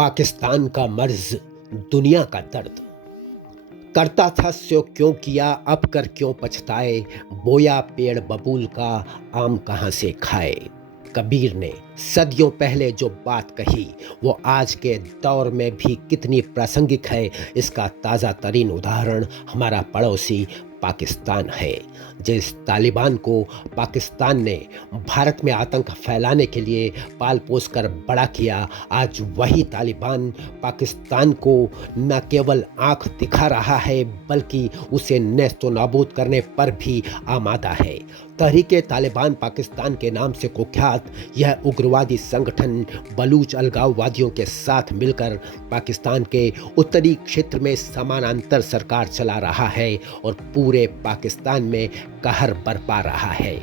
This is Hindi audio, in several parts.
पाकिस्तान का मर्ज, दुनिया का दर्द। करता था स्यो क्यों किया, अब कर क्यों पछताए। बोया पेड़ बबूल का, आम कहाँ से खाए। कबीर ने सदियों पहले जो बात कही वो आज के दौर में भी कितनी प्रासंगिक है, इसका ताज़ा तरीन उदाहरण हमारा पड़ोसी पाकिस्तान है। जिस तालिबान को पाकिस्तान ने भारत में आतंक फैलाने के लिए पाल पोस कर बड़ा किया, आज वही तालिबान पाकिस्तान को न केवल आंख दिखा रहा है बल्कि उसे नेस्तो नाबूद करने पर भी आमादा है। तहरीके तालिबान पाकिस्तान के नाम से कुख्यात यह उग्रवादी संगठन बलूच अलगाववादियों के साथ मिलकर पाकिस्तान के उत्तरी क्षेत्र में समानांतर सरकार चला रहा है और पूरे पाकिस्तान में कहर बरपा रहा है।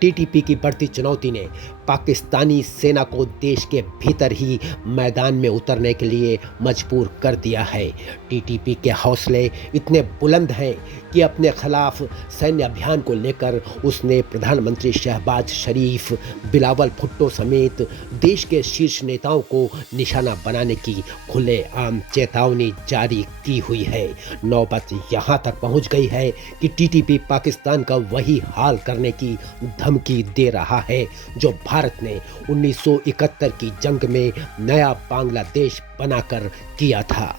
टीटीपी की बढ़ती चुनौती ने पाकिस्तानी सेना को देश के भीतर ही मैदान में उतरने के लिए मजबूर कर दिया है। टीटीपी के हौसले इतने बुलंद हैं कि अपने खिलाफ सैन्य अभियान को लेकर उसने प्रधानमंत्री शहबाज शरीफ, बिलावल भुट्टो समेत देश के शीर्ष नेताओं को निशाना बनाने की खुलेआम चेतावनी जारी की हुई है। नौबत यहाँ तक पहुँच गई है कि टीटीपी पाकिस्तान का वही हाल करने की धमकी दे रहा है जो भारत ने 1971 की जंग में नया बांग्लादेश बनाकर किया था।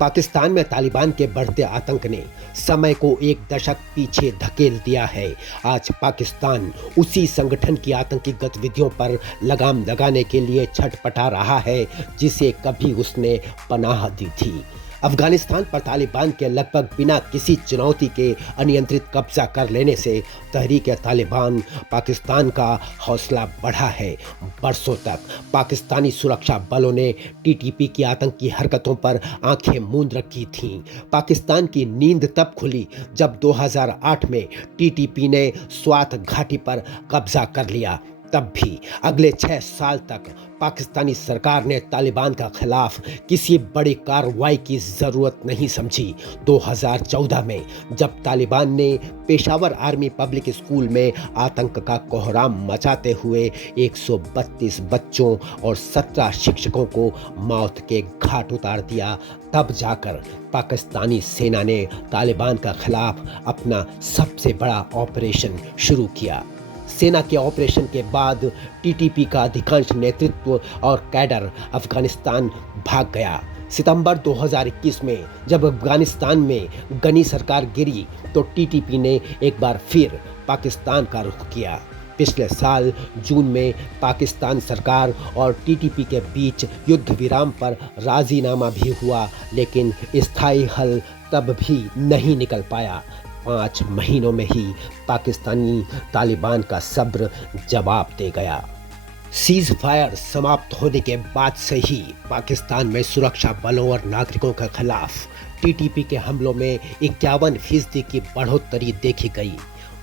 पाकिस्तान में तालिबान के बढ़ते आतंक ने समय को एक दशक पीछे धकेल दिया है। आज पाकिस्तान उसी संगठन की आतंकी गतिविधियों पर लगाम लगाने के लिए छटपटा रहा है जिसे कभी उसने पनाह दी थी। अफगानिस्तान पर तालिबान के लगभग बिना किसी चुनौती के अनियंत्रित कब्जा कर लेने से तहरीक तालिबान पाकिस्तान का हौसला बढ़ा है। बरसों तक पाकिस्तानी सुरक्षा बलों ने टीटीपी की आतंकी हरकतों पर आंखें मूंद रखी थीं। पाकिस्तान की नींद तब खुली जब 2008 में टीटीपी ने स्वात घाटी पर कब्जा कर लिया। तब भी अगले 6 साल तक पाकिस्तानी सरकार ने तालिबान के खिलाफ किसी बड़ी कार्रवाई की ज़रूरत नहीं समझी। 2014 में जब तालिबान ने पेशावर आर्मी पब्लिक स्कूल में आतंक का कोहराम मचाते हुए 132 बच्चों और 17 शिक्षकों को मौत के घाट उतार दिया, तब जाकर पाकिस्तानी सेना ने तालिबान के खिलाफ अपना सबसे बड़ा ऑपरेशन शुरू किया। सेना के ऑपरेशन के बाद टीटीपी का अधिकांश नेतृत्व और कैडर अफगानिस्तान भाग गया। सितंबर 2021 में जब अफगानिस्तान में गनी सरकार गिरी तो टीटीपी ने एक बार फिर पाकिस्तान का रुख किया। पिछले साल जून में पाकिस्तान सरकार और टीटीपी के बीच युद्ध विराम पर राजीनामा भी हुआ, लेकिन स्थायी हल तब भी नहीं निकल पाया। 5 महीनों में ही पाकिस्तानी तालिबान का सब्र जवाब दे गया। सीज फायर समाप्त होने के बाद से ही पाकिस्तान में सुरक्षा बलों और नागरिकों के खिलाफ टीटीपी के हमलों में 51% की बढ़ोतरी देखी गई।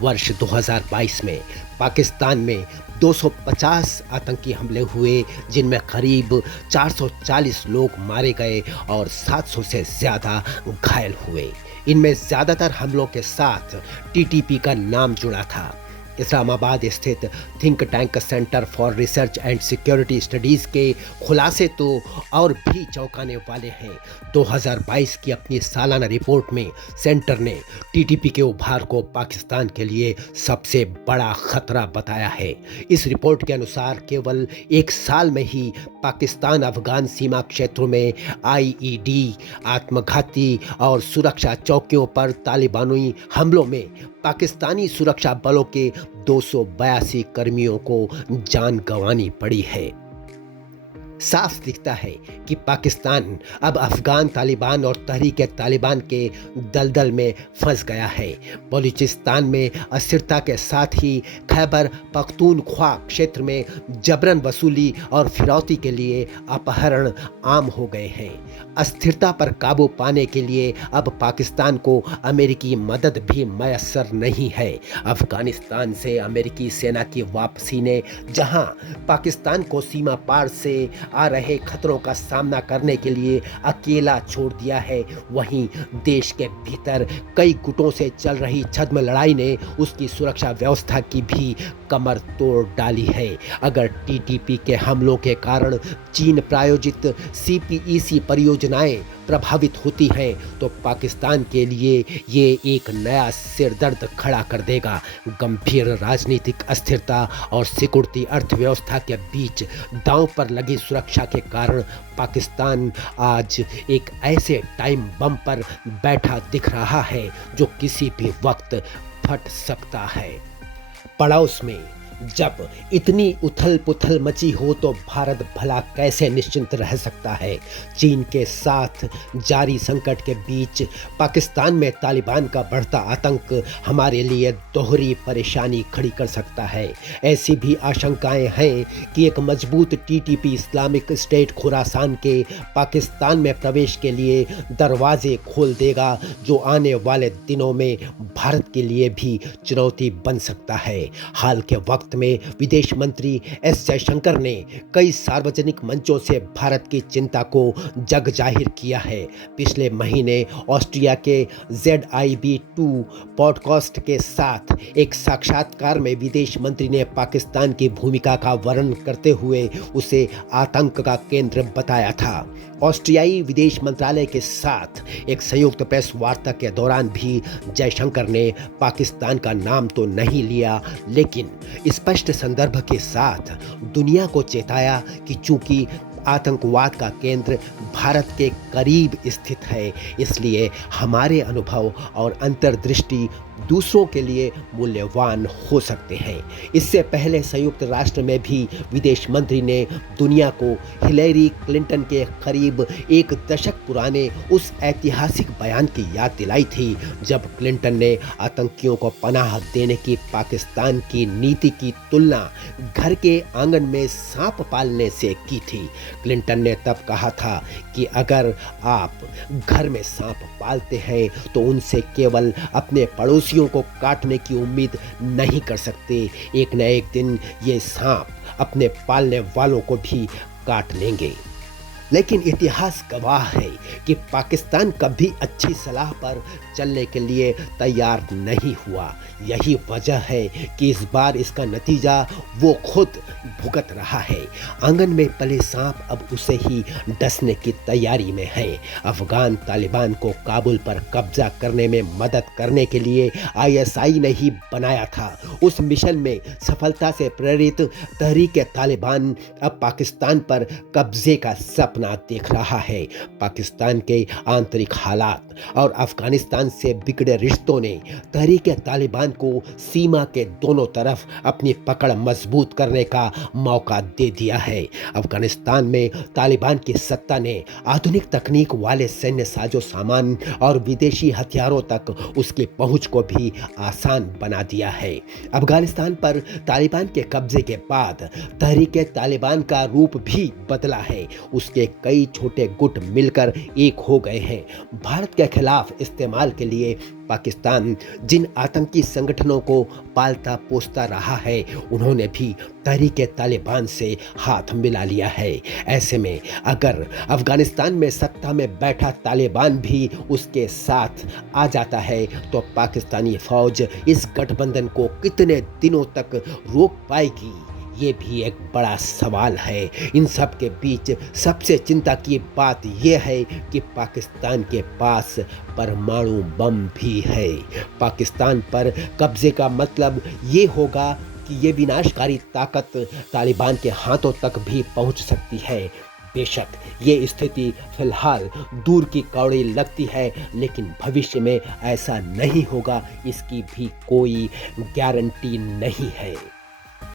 वर्ष 2022 में पाकिस्तान में 250 आतंकी हमले हुए, जिनमें करीब 440 लोग मारे गए और 700 से ज़्यादा घायल हुए। इनमें ज़्यादातर हमलों के साथ टीटीपी का नाम जुड़ा था। इस्लामाबाद स्थित think tank centre for research and security studies के खुलासे तो और भी चौंकाने वाले हैं। 2022 की अपनी सालाना रिपोर्ट में सेंटर ने टीटीपी के उभार को पाकिस्तान के लिए सबसे बड़ा खतरा बताया है। इस रिपोर्ट के अनुसार केवल 1 साल में ही पाकिस्तान अफगान सीमा क्षेत्रों में आईईडी, आत्मघाती और सुरक्षा चौकियों पर तालिबानी हमलों में पाकिस्तानी सुरक्षा बलों के 282 कर्मियों को जान गंवानी पड़ी है। साफ दिखता है कि पाकिस्तान अब अफगान तालिबान और तहरीक तालिबान के दलदल में फंस गया है। बलूचिस्तान में अस्थिरता के साथ ही खैबर पख्तूनख्वा क्षेत्र में जबरन वसूली और फिरौती के लिए अपहरण आम हो गए हैं। अस्थिरता पर काबू पाने के लिए अब पाकिस्तान को अमेरिकी मदद भी मैसर नहीं है। अफगानिस्तान से अमेरिकी सेना की वापसी ने जहां पाकिस्तान को सीमा पार से आ रहे खतरों का सामना करने के लिए अकेला छोड़ दिया है, वहीं देश के भीतर कई गुटों से चल रही छद्म लड़ाई ने उसकी सुरक्षा व्यवस्था की भी कमर तोड़ डाली है। अगर टीटीपी के हमलों के कारण चीन प्रायोजित सीपीईसी परियोजनाएं प्रभावित होती हैं तो पाकिस्तान के लिए ये एक नया सिरदर्द खड़ा कर देगा। गंभीर राजनीतिक अस्थिरता और सिकुड़ती अर्थव्यवस्था के बीच दांव पर लगी सुरक्षा के कारण पाकिस्तान आज एक ऐसे टाइम बम पर बैठा दिख रहा है जो किसी भी वक्त फट सकता है। पड़ोस में जब इतनी उथल पुथल मची हो तो भारत भला कैसे निश्चिंत रह सकता है। चीन के साथ जारी संकट के बीच पाकिस्तान में तालिबान का बढ़ता आतंक हमारे लिए दोहरी परेशानी खड़ी कर सकता है। ऐसी भी आशंकाएं हैं कि एक मजबूत टीटीपी इस्लामिक स्टेट खुरासान के पाकिस्तान में प्रवेश के लिए दरवाजे खोल देगा, जो आने वाले दिनों में भारत के लिए भी चुनौती बन सकता है। हाल के वक्त में विदेश मंत्री एस जयशंकर ने कई सार्वजनिक मंचों से भारत की चिंता को जग जाहिर किया है। पिछले महीने ऑस्ट्रिया के ZIB2 पॉडकास्ट के साथ एक साक्षात्कार में विदेश मंत्री ने पाकिस्तान की भूमिका का वर्णन करते हुए उसे आतंक का केंद्र बताया था। ऑस्ट्रियाई विदेश मंत्रालय के साथ एक संयुक्त प्रेस वार्ता के दौरान भी जयशंकर ने पाकिस्तान का नाम तो नहीं लिया, लेकिन स्पष्ट संदर्भ के साथ दुनिया को चेताया कि चूंकि आतंकवाद का केंद्र भारत के करीब स्थित है, इसलिए हमारे अनुभव और अंतर्दृष्टि दूसरों के लिए मूल्यवान हो सकते हैं। इससे पहले संयुक्त राष्ट्र में भी विदेश मंत्री ने दुनिया को हिलेरी क्लिंटन के करीब एक दशक पुराने उस ऐतिहासिक बयान की याद दिलाई थी जब क्लिंटन ने आतंकियों को पनाह देने की पाकिस्तान की नीति की तुलना घर के आंगन में सांप पालने से की थी। क्लिंटन ने तब कहा था कि अगर आप घर में सांप पालते हैं तो उनसे केवल अपने पड़ोसियों को काटने की उम्मीद नहीं कर सकते। एक न एक दिन ये सांप अपने पालने वालों को भी काट लेंगे। लेकिन इतिहास गवाह है कि पाकिस्तान कभी अच्छी सलाह पर चलने के लिए तैयार नहीं हुआ। यही वजह है कि इस बार इसका नतीजा वो खुद भुगत रहा है। आंगन में पले सांप अब उसे ही डसने की तैयारी में है। अफगान तालिबान को काबुल पर कब्जा करने में मदद करने के लिए ISI ने ही बनाया था। उस मिशन में सफलता से प्रेरित तहरीक तालिबान अब पाकिस्तान पर कब्जे का सपना देख रहा है। पाकिस्तान के आंतरिक हालात और अफगानिस्तान से बिगड़े रिश्तों ने तहरीक तालिबान को सीमा के दोनों तरफ अपनी पकड़ मजबूत करने का मौका दे दिया है। अफगानिस्तान में तालिबान की सत्ता ने आधुनिक तकनीक वाले सैन्य साजो सामान और विदेशी हथियारों तक उसकी पहुंच को भी आसान बना दिया है। अफगानिस्तान पर तालिबान के कब्जे के बाद तहरीक तालिबान का रूप भी बदला है। उसके कई छोटे गुट मिलकर एक हो गए हैं। भारत के खिलाफ इस्तेमाल के लिए पाकिस्तान जिन आतंकी संगठनों को पालता पोसता रहा है, उन्होंने भी तहरीक तालिबान से हाथ मिला लिया है। ऐसे में अगर अफगानिस्तान में सत्ता में बैठा तालिबान भी उसके साथ आ जाता है तो पाकिस्तानी फौज इस गठबंधन को कितने दिनों तक रोक पाएगी, ये भी एक बड़ा सवाल है। इन सब के बीच सबसे चिंता की बात यह है कि पाकिस्तान के पास परमाणु बम भी है। पाकिस्तान पर कब्जे का मतलब ये होगा कि ये विनाशकारी ताकत तालिबान के हाथों तक भी पहुंच सकती है। बेशक ये स्थिति फिलहाल दूर की कौड़ी लगती है, लेकिन भविष्य में ऐसा नहीं होगा इसकी भी कोई गारंटी नहीं है।